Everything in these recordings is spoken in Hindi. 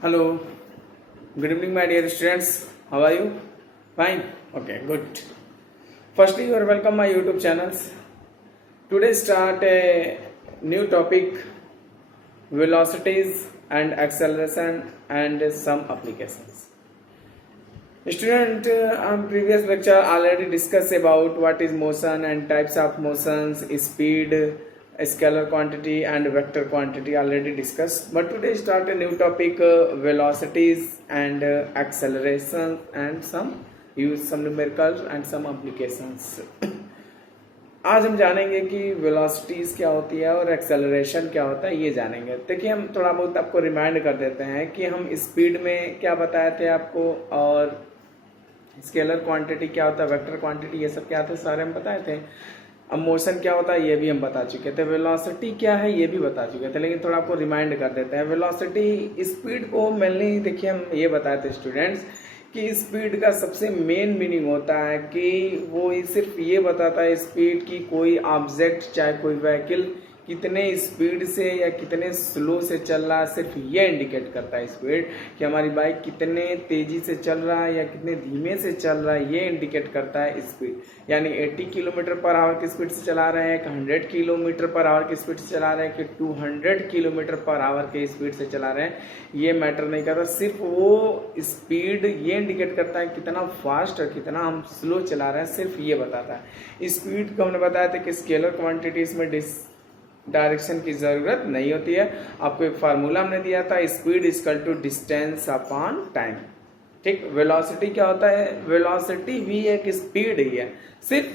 Hello, good evening, my dear students. How are you? Fine. Okay, good. Firstly, you are welcome my YouTube channels. Today start a new topic: velocities and acceleration and some applications. Student, previous lecture already discussed about what is motion and types of motions, speed, scalar quantity and vector quantity already discussed. But today start a new topic, velocities and acceleration and some use some numericals and some applications. आज हम जानेंगे कि वेलोसिटीज क्या होती है और एक्सेलरेशन क्या होता है, ये जानेंगे। देखिए, हम थोड़ा बहुत आपको रिमाइंड कर देते हैं कि हम स्पीड में क्या बताए थे आपको, और स्केलर क्वांटिटी क्या होता है, वेक्टर क्वांटिटी, ये सब क्या थे, सारे हम बताए थे। अब मोशन क्या होता है ये भी हम बता चुके थे, वेलोसिटी क्या है ये भी बता चुके थे, लेकिन थोड़ा आपको रिमाइंड कर देते हैं। वेलोसिटी स्पीड को मेनली देखिए हम ये बताए थे स्टूडेंट्स कि स्पीड का सबसे मेन मीनिंग होता है कि वो सिर्फ ये बताता है स्पीड की कोई ऑब्जेक्ट चाहे कोई व्हीकल कितने स्पीड से या कितने स्लो से चल रहा है, सिर्फ ये इंडिकेट करता है स्पीड कि हमारी बाइक कितने तेजी से चल रहा है या कितने धीमे से चल रहा है, ये इंडिकेट करता है स्पीड। यानी 80 किलोमीटर पर आवर की स्पीड से चला रहे हैं, 100 किलोमीटर पर आवर की स्पीड से चला रहे हैं कि 200 किलोमीटर पर आवर की स्पीड से चला रहे हैं, ये मैटर नहीं करता। सिर्फ वो स्पीड ये इंडिकेट करता है कितना फास्ट और कितना हम स्लो चला रहे हैं, सिर्फ ये बताता है। स्पीड को हमने बताया था कि स्केलर क्वांटिटीज में डायरेक्शन की जरूरत नहीं होती है। आपको एक फार्मूला हमने दिया था, speed equal to distance upon time. ठीक, वेलोसिटी क्या होता है, वेलोसिटी भी एक स्पीड ही है, सिर्फ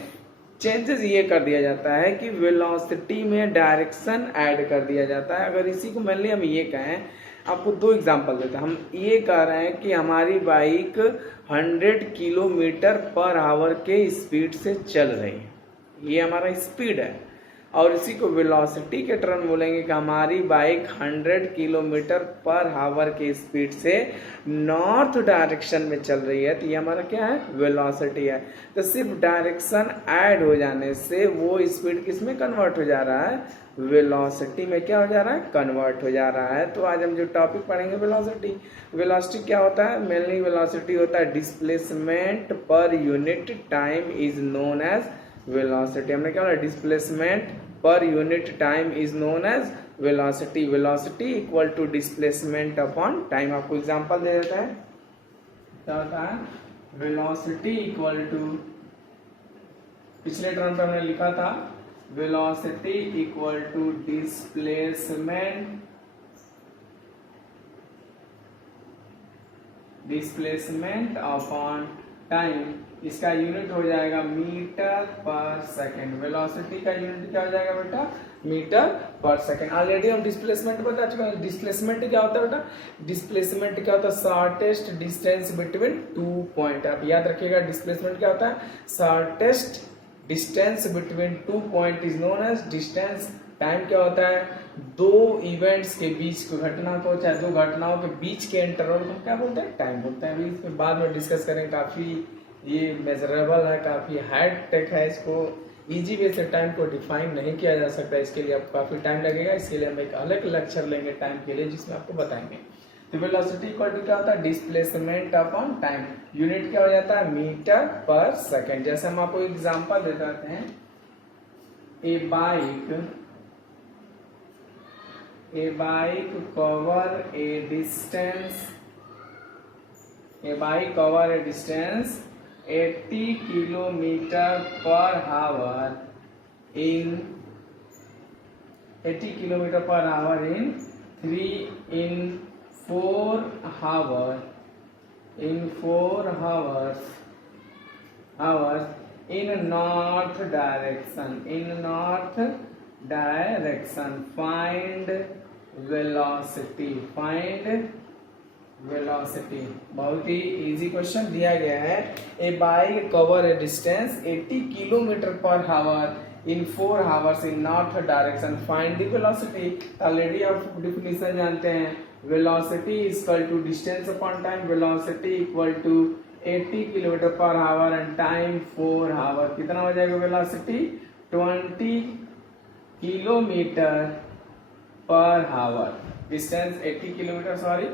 चेंजेस ये कर दिया जाता है कि वेलोसिटी में डायरेक्शन ऐड कर दिया जाता है। अगर इसी को मेनली हम ये कहें, आपको दो एग्जांपल देते हैं। हम ये कह रहे हैं कि हमारी बाइक 100 किलोमीटर पर आवर के स्पीड से चल रही है, ये हमारा स्पीड है। और इसी को वेलोसिटी के टर्म बोलेंगे कि हमारी बाइक 100 किलोमीटर पर आवर के स्पीड से नॉर्थ डायरेक्शन में चल रही है, तो ये हमारा क्या है, वेलोसिटी है। तो सिर्फ डायरेक्शन ऐड हो जाने से वो स्पीड किस में कन्वर्ट हो जा रहा है, वेलोसिटी में क्या हो जा रहा है, कन्वर्ट हो जा रहा है। तो आज हम जो टॉपिक पढ़ेंगे वेलोसिटी। वेलोसिटी क्या होता है, मेनली वेलोसिटी होता है displacement per unit time is known as velocity. हमने क्या बोला, displacement per unit time is known as velocity. Velocity equal to displacement upon time. आपको एग्जांपल दे देते हैं, क्या होता है, वेलोसिटी इक्वल टू, पिछले टर्म पे हमने लिखा था velocity equal to displacement upon time. इसका यूनिट हो जाएगा मीटर पर सेकंड। वेलोसिटी का यूनिट क्या हो जाएगा बेटा, मीटर पर सेकंड। ऑलरेडी हम डिस्प्लेसमेंट बता चुके हैं। डिस्प्लेसमेंट क्या होता है बेटा, डिस्प्लेसमेंट क्या होता है, शॉर्टेस्ट डिस्टेंस बिटवीन 2 पॉइंट। आप याद रखिएगा डिस्प्लेसमेंट क्या होता है, shortest distance between 2 point is known as distance. Time क्या होता है, दो इवेंट्स के बीच को, घटना को चाहे दो घटनाओं के बीच के इंटरवल को क्या बोलते हैं, टाइम बोलते हैं। अभी इसमें बाद में डिस्कस करें, काफी ये मेजरेबल है, काफी हाई टेक है, इसको इजी वे से टाइम को डिफाइन नहीं किया जा सकता, इसके लिए आपको काफी टाइम लगेगा। इसके लिए हम एक अलग लेक्चर लेंगे टाइम के लिए, जिसमें आपको बताएंगे। तो वेलोसिटी इक्वल टू क्या होता है, डिस्प्लेसमेंट अपॉन टाइम। यूनिट क्या हो जाता है, मीटर पर सेकेंड। जैसे हम आपको एग्जाम्पल दे देते हैं, a bike cover a distance 80 kilometre per hour in 4 hours in north direction. Find velocity। बहुत ही इजी क्वेश्चन दिया गया है। A bike cover a distance 80 kilometre per hour in 4 hours in north direction. Find the velocity। Already आप डिफिनेशन जानते हैं, velocity equal to distance upon time. Velocity equal to 80 kilometre per hour and time 4 hour। कितना हो जाएगा velocity, 20 kilometre per hour. Distance 80 kilometre, sorry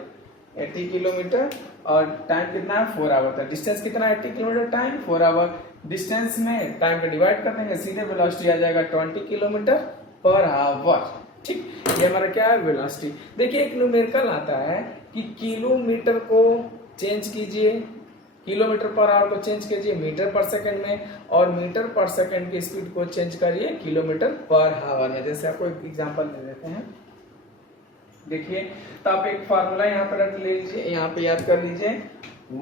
80 kilometre, और टाइम कितना है 4 आवर था। डिस्टेंस कितना है 80 किलोमीटर, टाइम 4 आवर। डिस्टेंस में टाइम को डिवाइड कर देंगे, सीधे वेलोसिटी आ जाएगा 20 किलोमीटर पर आवर। ठीक, ये हमारा क्या है वेलोसिटी। देखिए एक न्यूमेरिकल आता है कि किलोमीटर को चेंज कीजिए, किलोमीटर पर आवर को चेंज कीजिए मीटर पर सेकंड में, और मीटर पर सेकंड की स्पीड को चेंज करिए किलोमीटर पर आवर में। जैसे आपको एक एग्जांपल दे देते हैं, देखिए तो आप एक फार्मूला यहाँ पर रख लीजिए, यहाँ पे याद कर लीजिए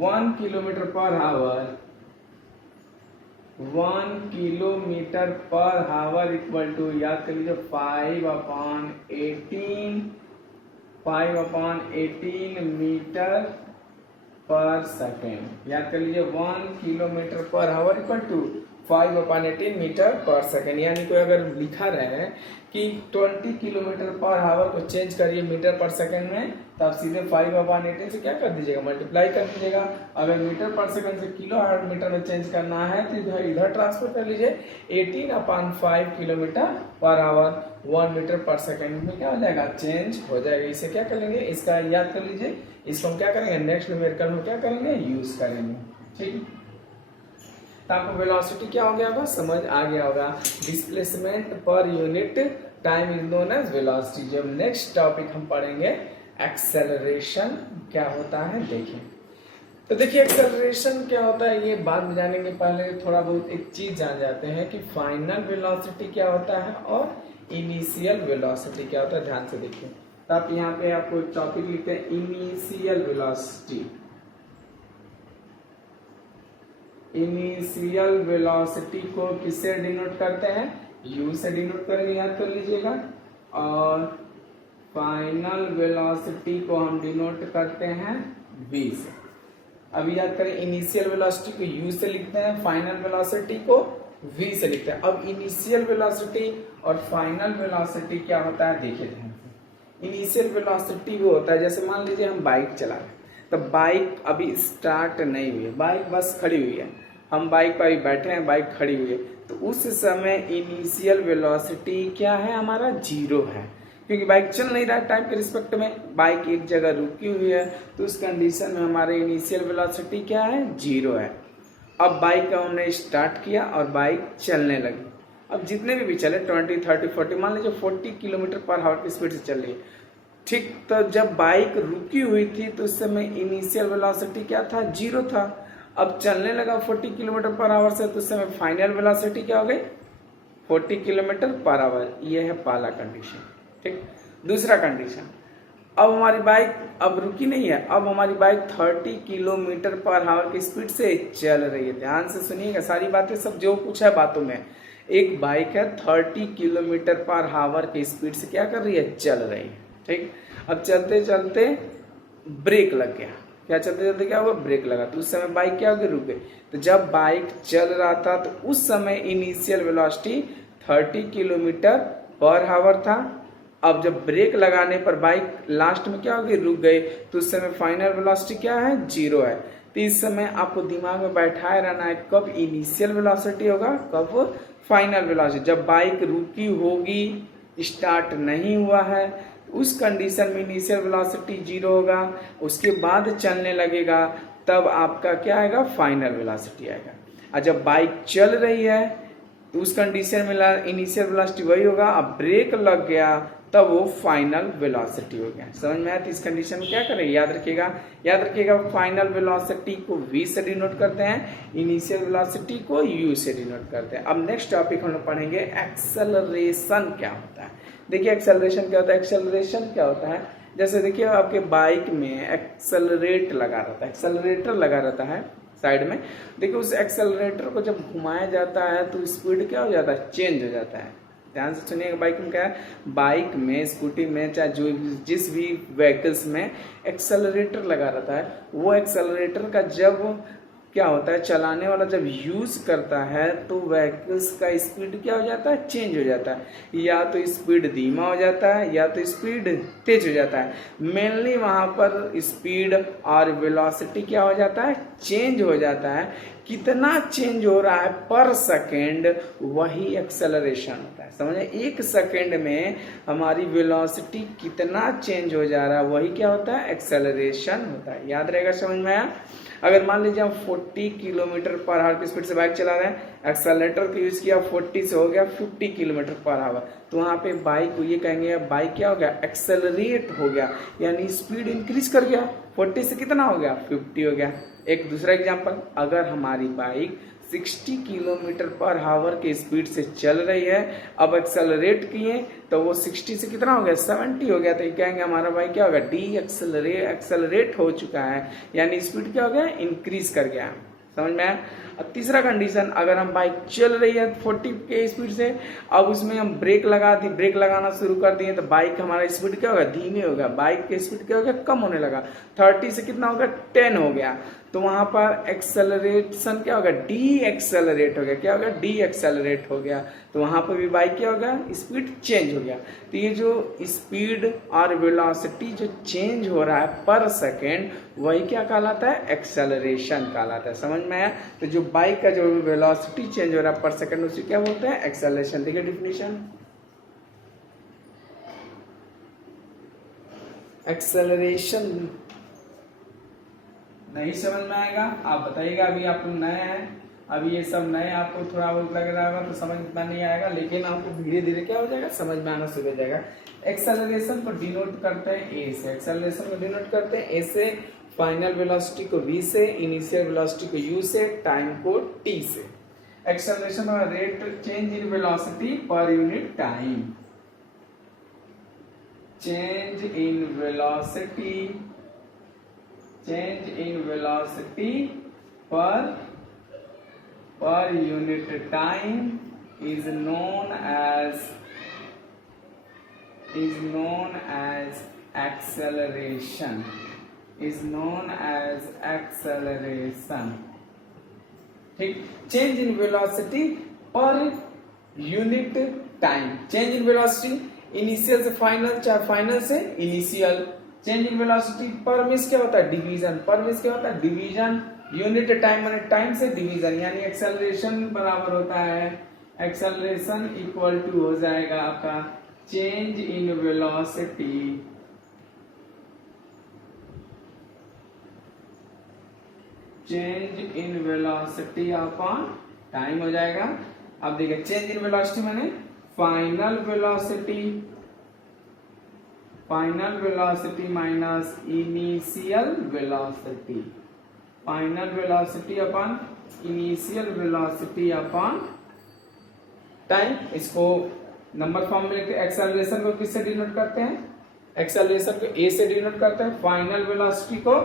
1 kilometre per hour, 1 kilometre per hour equal to, याद कर लीजिए 5/18 मीटर पर सेकेंड। याद कर लीजिए 1 kilometre per hour equal to 5/18 metre per second. यानी कोई अगर लिखा रहे कि 20 किलोमीटर पर आवर को चेंज करिए मीटर पर सेकेंड में, तो आप सीधे 5/18 से क्या कर दीजिएगा, मल्टीप्लाई कर दीजिएगा। अगर मीटर पर सेकेंड से किलो मीटर में चेंज करना है तो इधर ट्रांसफर कर लीजिए, 18/5 kilometre per hour 1 metre per second में क्या हो जाएगा, चेंज हो जाएगा। इसे क्या कर लेंगे, इसका याद कर लीजिए, इसको हम क्या करेंगे नेक्स्ट न्यूमेरिकल में क्या करेंगे, यूज करेंगे। ठीक, तो आपको वेलोसिटी क्या हो गया होगा, समझ आ गया होगा। Displacement per unit time is known as velocity. जब नेक्स्ट टॉपिक हम पढ़ेंगे एक्सेलरेशन क्या होता है, देखिए। तो देखिए एक्सेलरेशन क्या होता है, ये बाद में जानेंगे, पहले थोड़ा बहुत एक चीज जान जाते हैं कि फाइनल वेलोसिटी क्या होता है और इनिशियल वेलोसिटी क्या होता है। ध्यान से देखिए, तो आप यहाँ पे आपको एक टॉपिक लिखते हैं इनिशियल वेलोसिटी। इनिशियल वेलोसिटी को किससे डिनोट करते हैं, u से डिनोट करेंगे, याद कर लीजिएगा। और फाइनल वेलोसिटी को हम डिनोट करते हैं v से। अब याद करें, इनिशियल वेलोसिटी को u से लिखते हैं, फाइनल वेलोसिटी को v से लिखते हैं। अब इनिशियल वेलोसिटी और फाइनल वेलोसिटी क्या होता है, देखिए ध्यान से। इनिशियल वेलोसिटी वो होता है, जैसे मान लीजिए हम बाइक चला रहे हैं, तो बाइक अभी स्टार्ट नहीं हुई है, बाइक बस खड़ी हुई है, हम बाइक पर अभी बैठे हैं, बाइक खड़ी हुई है, तो उस समय इनिशियल वेलोसिटी क्या है हमारा, 0 है, क्योंकि बाइक चल नहीं रहा है टाइम के रिस्पेक्ट में, बाइक एक जगह रुकी हुई है, तो उस कंडीशन में हमारे इनिशियल वेलोसिटी क्या है, 0 है। अब बाइक का हमने स्टार्ट किया और बाइक चलने लगी। अब जितने भी चले 20, 30, 40, मान लीजिए 40 किलोमीटर पर आवर की स्पीड से चल रही है। ठीक, तो जब बाइक रुकी हुई थी तो उस समय इनिशियल वेलोसिटी क्या था, 0 था। अब चलने लगा 40 किलोमीटर पर आवर से, तो उस समय फाइनल वेलोसिटी क्या हो गई, 40 किलोमीटर पर आवर। ये है पहला कंडीशन। ठीक, दूसरा कंडीशन, अब हमारी बाइक अब रुकी नहीं है, अब हमारी बाइक 30 किलोमीटर पर आवर की स्पीड से चल रही है। ध्यान से सुनिएगा, सारी बातें सब जो कुछ है बातों में। एक बाइक है 30 किलोमीटर पर आवर की स्पीड से क्या कर रही है, चल रही है। ठीक, अब चलते चलते ब्रेक लग गया, क्या चलते चलते क्या हुआ, ब्रेक लगा, तो उस समय बाइक क्या हो गई, रुक गई। तो जब बाइक चल रहा था तो उस समय initial velocity 30 kilometre per our था। अब जब ब्रेक लगाने पर बाइक लास्ट में क्या हो गई, रुक गई, तो उस समय फाइनल वेलोसिटी क्या है, 0 है। तो इस समय आपको दिमाग में बैठाए रहना है, कब इनिशियल वेलोसिटी होगा, कब फाइनल वेलोसिटी। जब बाइक रुकी होगी, स्टार्ट नहीं हुआ है, उस कंडीशन में इनिशियल वेलोसिटी 0 होगा, उसके बाद चलने लगेगा, तब आपका क्या आएगा, फाइनल वेलोसिटी आएगा। और जब बाइक चल रही है तो उस कंडीशन में इनिशियल वेलोसिटी वही होगा, अब ब्रेक लग गया तब वो फाइनल वेलोसिटी हो गया। समझ में आया, तो इस कंडीशन में क्या करें, याद रखिएगा फाइनल वेलोसिटी को v से डिनोट करते हैं, इनिशियल वेलोसिटी को u से डिनोट करते हैं। अब नेक्स्ट टॉपिक हम लोग पढ़ेंगे एक्सेलरेशन क्या होता है। देखिए एक्सेलरेशन क्या होता है, एक्सेलरेशन क्या होता है, जैसे देखिए आपके बाइक में एक्सेलरेटर लगा रहता है साइड में। देखिए उस एक्सेलरेटर को जब घुमाया जाता है तो स्पीड क्या हो जाता है, चेंज हो जाता है। ध्यान से सुनिएगा, बाइक में क्या है, बाइक में, स्कूटी में, चाहे जो जिस भी व्हीकल्स में एक्सेलरेटर लगा रहता है, वो एक्सेलरेटर का जब क्या होता है, चलाने वाला जब यूज करता है तो व्हीकल्स का स्पीड क्या हो जाता है, चेंज हो जाता है। या तो स्पीड धीमा हो जाता है या तो स्पीड तेज हो जाता है। मेनली वहां पर स्पीड और वेलोसिटी क्या हो जाता है, चेंज हो जाता है। कितना चेंज हो रहा है पर सेकेंड, वही एक्सेलरेशन होता है। समझे, एक सेकेंड में हमारी वेलोसिटी कितना चेंज हो जा रहा है, वही क्या होता है, एक्सेलरेशन होता है। याद रहेगा, समझ में आया। अगर मान लीजिए हम 40 किलोमीटर पर आवर की स्पीड से बाइक चला रहे हैं, एक्सेलरेटर का यूज किया, 40 से हो गया 50 किलोमीटर पर आवर, तो वहां पे बाइक को ये कहेंगे, बाइक क्या हो गया, एक्सेलरेट हो गया, यानी स्पीड इंक्रीज कर गया। 40 से कितना हो गया, 50 हो गया। एक दूसरा एग्जांपल, अगर हमारी बाइक 60 किलोमीटर पर आवर के स्पीड से चल रही है, अब एक्सेलरेट किए तो वो 60 से कितना हो गया, 70 हो गया, तो ये कहेंगे हमारा बाइक क्या होगा, एक्सेलरेट हो चुका है, यानी स्पीड क्या हो गया, इंक्रीज कर गया। समझ में आया। अब तीसरा कंडीशन, अगर हम बाइक चल रही है 40 के स्पीड से, अब उसमें हम ब्रेक लगाना शुरू कर दिए, तो बाइक हमारा स्पीड क्या होगा, धीमे होगा, बाइक की स्पीड क्या होगा, कम होने लगा। 30 से कितना होगा, 10 हो गया, तो वहां पर एक्सेलरेशन क्या होगा, डी एक्सेलरेट हो गया। क्या होगा, डी एक्सेलरेट हो गया, तो वहां पर भी बाइक क्या होगा, स्पीड चेंज हो गया। तो ये जो स्पीड और वेलोसिटी जो चेंज हो रहा है पर सेकेंड, वही क्या कहलाता है, एक्सेलरेशन कहलाता है। समझ में आया। तो जो बाइक का जो वेलोसिटी चेंज हो रहा है पर सेकेंड, उसे क्या बोलते हैं, एक्सेलरेशन। देखिए डिफिनेशन, एक्सेलरेशन नहीं समझ में आएगा आप बताइएगा। अभी आप लोग नए हैं, अभी ये सब नए, आपको थोड़ा बहुत लग रहा होगा तो समझ में नहीं आएगा, लेकिन आपको धीरे धीरे क्या हो जाएगा, समझ में आना शुरू हो जाएगा। एक्सेलरेशन को डिनोट करते हैं ए से, एक्सेलरेशन को डिनोट करते हैं ए से, फाइनल वेलोसिटी को v से, इनिशियल वेलोसिटी को u से, टाइम को t से। एक्सेलरेशन और rate change in velocity per unit time, change in velocity per unit time is known as acceleration, ठीक। Change in velocity per unit time, change in velocity initial से फाइनल, चाहे फाइनल से इनिशियल। चेंज इन वेलोसिटी पर मींस क्या होता है, डिवीजन, पर मींस क्या होता है, डिवीजन। यूनिट टाइम माने टाइम से डिवीजन, यानी एक्सेलरेशन बराबर होता है, एक्सेलरेशन इक्वल टू हो जाएगा आपका change in velocity upon time हो जाएगा। अब देखिए, चेंज इन वेलोसिटी माने final velocity minus initial velocity, final velocity upon initial velocity upon time. इसको नंबर फॉर्म में लिखते हैं। एक्सेलरेशन को किससे डिनोट करते हैं, एक्सेलरेशन को ए से डिनोट करते हैं, फाइनल वेलोसिटी को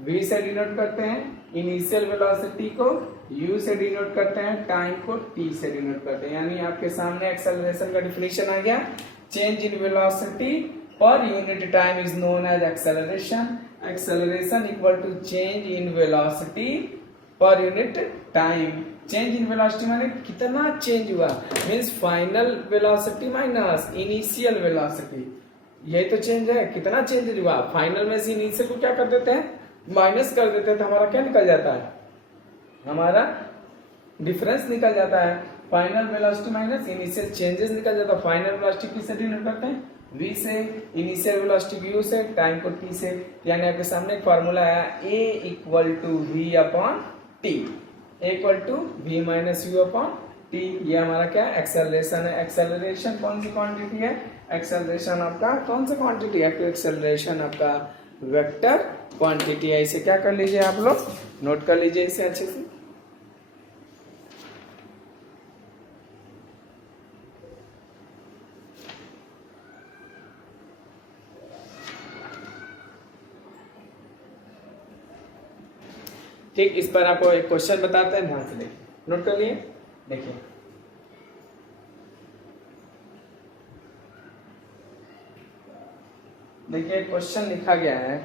v से डिनोट करते हैं, इनिशियल वेलोसिटी को u से डिनोट करते हैं, टाइम को t से डिनोट करते हैं। यानी आपके सामने एक्सेलरेशन का डिफिनेशन आ गया, change in velocity per unit time is known as acceleration, acceleration equal to change in velocity per unit time. Change in velocity माने कितना चेंज हुआ, means final velocity minus initial velocity, यही तो चेंज है, कितना चेंज हुआ। फाइनल में से इनिशियल को क्या कर देते हैं, माइनस कर देते हैं, तो हमारा क्या निकल जाता है, हमारा डिफरेंस निकल जाता है। Final velocity minus initial changes निकल जाता है। फाइनल वेलोसिटी किससे डिनोट करते हैं, v से, इनिशियल वेलोसिटी u से, टाइम को t से। यानी आपके सामने एक फार्मूला है, a equal to v upon t, equal to v minus u upon t। ये हमारा क्या एक्सेलरेशन है। एक्सेलरेशन कौन सी क्वांटिटी है, एक्सेलरेशन आपका कौन सा क्वांटिटी है, एक्सेलरेशन आपका वेक्टर क्वांटिटी है। इसे क्या कर लीजिए, आप लोग नोट कर लीजिए इसे अच्छे से। ठीक, इस पर आपको एक क्वेश्चन बताते हैं, ध्यान से देखिए, नोट कर लिए। देखिए, देखिए क्वेश्चन लिखा गया है,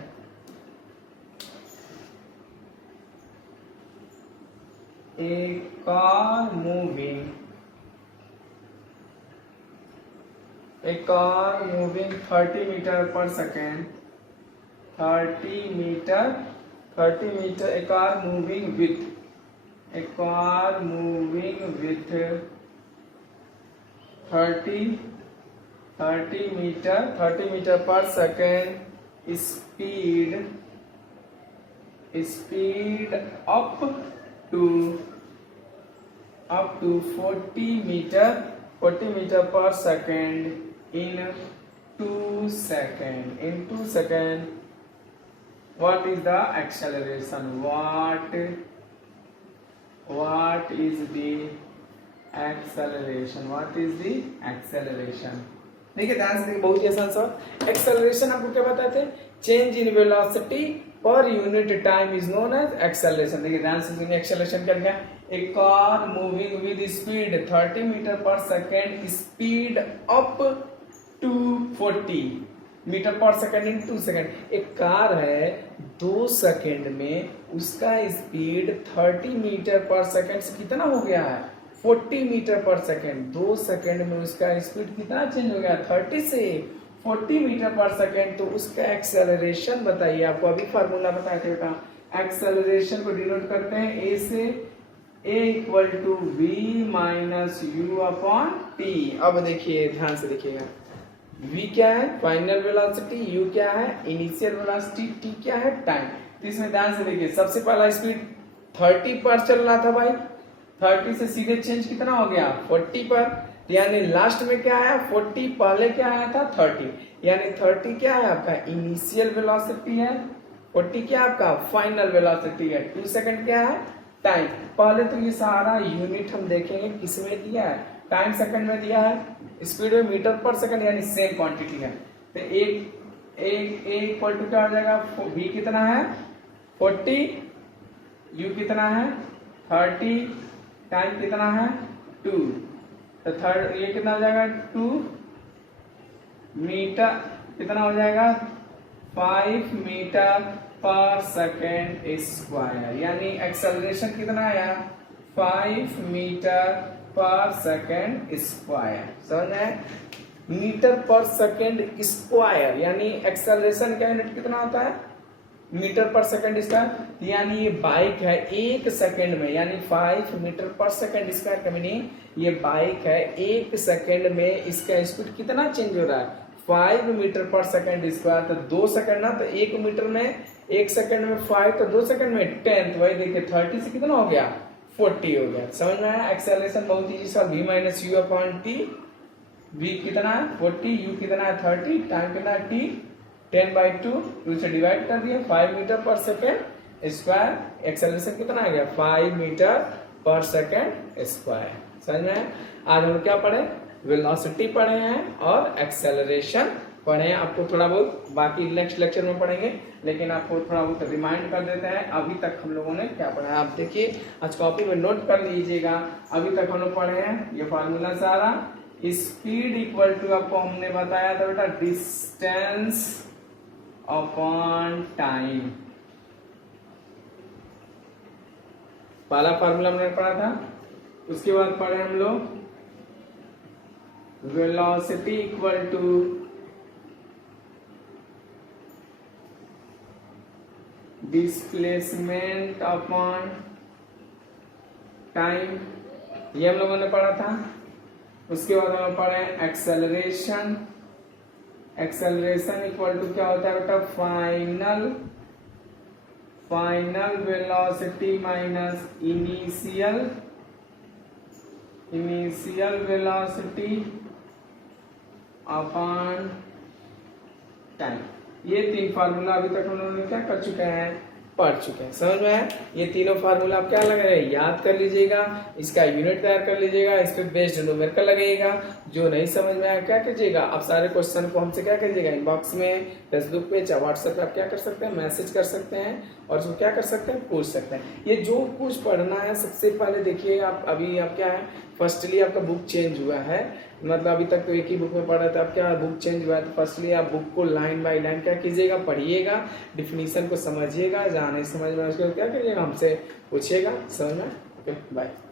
a car moving 30 meter per second, 30 meter, a car moving with 30 meter per second speed up to 40 meter per second in 2 second. What is the acceleration? What is the acceleration? देखिए ध्यान से देखिए, बहुत ही आसान सवाल। एक्सेलरेशन आपको क्या बताते हैं? Change in velocity per unit time is known as acceleration. देखिए ध्यान से सुनिए, एक्सेलरेशन क्या क्या? A car moving with speed 30 metre per second speed up to 40 metre per second in 2 second. एक कार है 2 सेकेंड में उसका स्पीड 30 मीटर पर सेकेंड से कितना हो गया है? 40 मीटर पर सेकेंड। 2 सेकेंड में उसका स्पीड कितना चेंज हो गया? 30 से 40 मीटर पर सेकेंड। तो उसका एक्सेलरेशन बताइए। आपको अभी फार्मूला बताया था बेटा, एक्सेलरेशन को डिनोट करते हैं ए से, A equal to V minus you upon T. अब देखिए ध्यान से देखिएगा, v क्या है? फाइनल वेलोसिटी, u क्या है? इनिशियल वेलोसिटी, t क्या है? टाइम। तो इसमें ध्यान से देखिए, सबसे पहला स्पीड 30 पर चल रहा था भाई, 30 से सीधे चेंज कितना हो गया? 40 पर। यानी लास्ट में क्या आया? 40, पहले क्या आया था? 30। यानी 30 क्या है आपका? इनिशियल वेलोसिटी है, 40 क्या आपका? फाइनल वेलोसिटी है। 2 सेकंड क्या है? टाइम। पहले तो ये सारा यूनिट हम देखेंगे किसमें दिया है? टाइम सेकंड में दिया है, स्पीड में मीटर पर सेकंड, यानी सेम क्वांटिटी है। तो एक इक्वल टू क्या हो जाएगा? v कितना है? 40, u कितना है? 30, टाइम कितना है? 2। तो थर्ड ये कितना हो जाएगा? 2 मीटर कितना हो जाएगा? 5 मीटर पर सेकेंड स्क्वायर। यानी एक्सेलरेशन कितना आया? 5 मीटर पर सेकेंड स्क्वायर। समझ में? मीटर पर सेकेंड स्क्वायर, यानी एक्सेलरेशन का यूनिट कितना होता है? Metre per second square. यानी ये बाइक है 1 सेकेंड में, यानी 5 मीटर पर सेकेंड स्क्वायर का मीनिंग ये बाइक है 1 सेकेंड में इसका स्पीड कितना चेंज हो रहा है? 5 मीटर पर सेकेंड स्क्वायर। तो 2 सेकेंड ना, तो 1 मीटर में 1 सेकेंड में 5, तो 2 सेकेंड में 10। तो वही देखिए 30 से कितना हो गया? 40 हो गया। समझ में आया? एक्सेलरेशन बहुत ही sir, v minus you upon t. v कितना है? 40, u कितना है? 30, टाइम कितना है? t, 10/2, 2 से डिवाइड कर दिया, 5 metre per second square. Acceleration कितना आ गया? 5 मीटर पर सेकेंड स्क्वायर। समझ में आया? आज हम क्या पढ़े? वेलोसिटी पढ़े हैं और एक्सेलरेशन पढ़े हैं। आपको थोड़ा बहुत बाकी नेक्स्ट लेक्चर में पढ़ेंगे, लेकिन आपको थोड़ा बहुत रिमाइंड कर देते हैं अभी तक हम लोगों ने क्या पढ़ा है। आप देखिए, आज कॉपी में नोट कर लीजिएगा। अभी तक हम लोग पढ़े हैं ये फार्मूला सारा। स्पीड इक्वल टू आपको हमने बताया था बेटा डिस्टेंस अपॉन टाइम। पहला फार्मूला हमने पढ़ा था। उसके बाद पढ़े हम लोग velocity equal to displacement upon time, ये हम लोगों ने पढ़ा था। उसके बाद हम पढ़े एक्सेलरेशन। एक्सेलरेशन इक्वल टू क्या होता है बेटा? Final velocity minus initial velocity upon time. ये 3 फार्मूला अभी तक हम लोगों ने क्या कर चुके हैं? पढ़ चुके हैं। समझ में आया? ये तीनों फार्मूला आप क्या लगा रहे हैं? याद कर लीजिएगा, इसका यूनिट तैयार कर लीजिएगा, इस पे बेस्ड न्यूमेरिकल लगेगा। जो नहीं समझ में आया क्या कीजिएगा? आप सारे क्वेश्चन को हमसे क्या करिएगा? इनबॉक्स में, फेसबुक पे, चाहे व्हाट्सएप पे आप क्या कर सकते हैं? मैसेज कर सकते हैं और उसको क्या कर सकते हैं? पूछ सकते हैं। ये जो कुछ पढ़ना है सबसे पहले देखिएगा। आप अभी आप क्या है, फर्स्टली आपका बुक चेंज हुआ है, मतलब अभी तक तो एक ही बुक में पढ़ा था, अब क्या बुक चेंज हुआ है। तो फर्स्टली आप बुक को लाइन बाय लाइन क्या कीजिएगा? पढ़िएगा, डिफिनीशन को समझिएगा। जहाँ नहीं समझ में उसको क्या करिएगा? हमसे पूछिएगा। समझ में Okay, bye.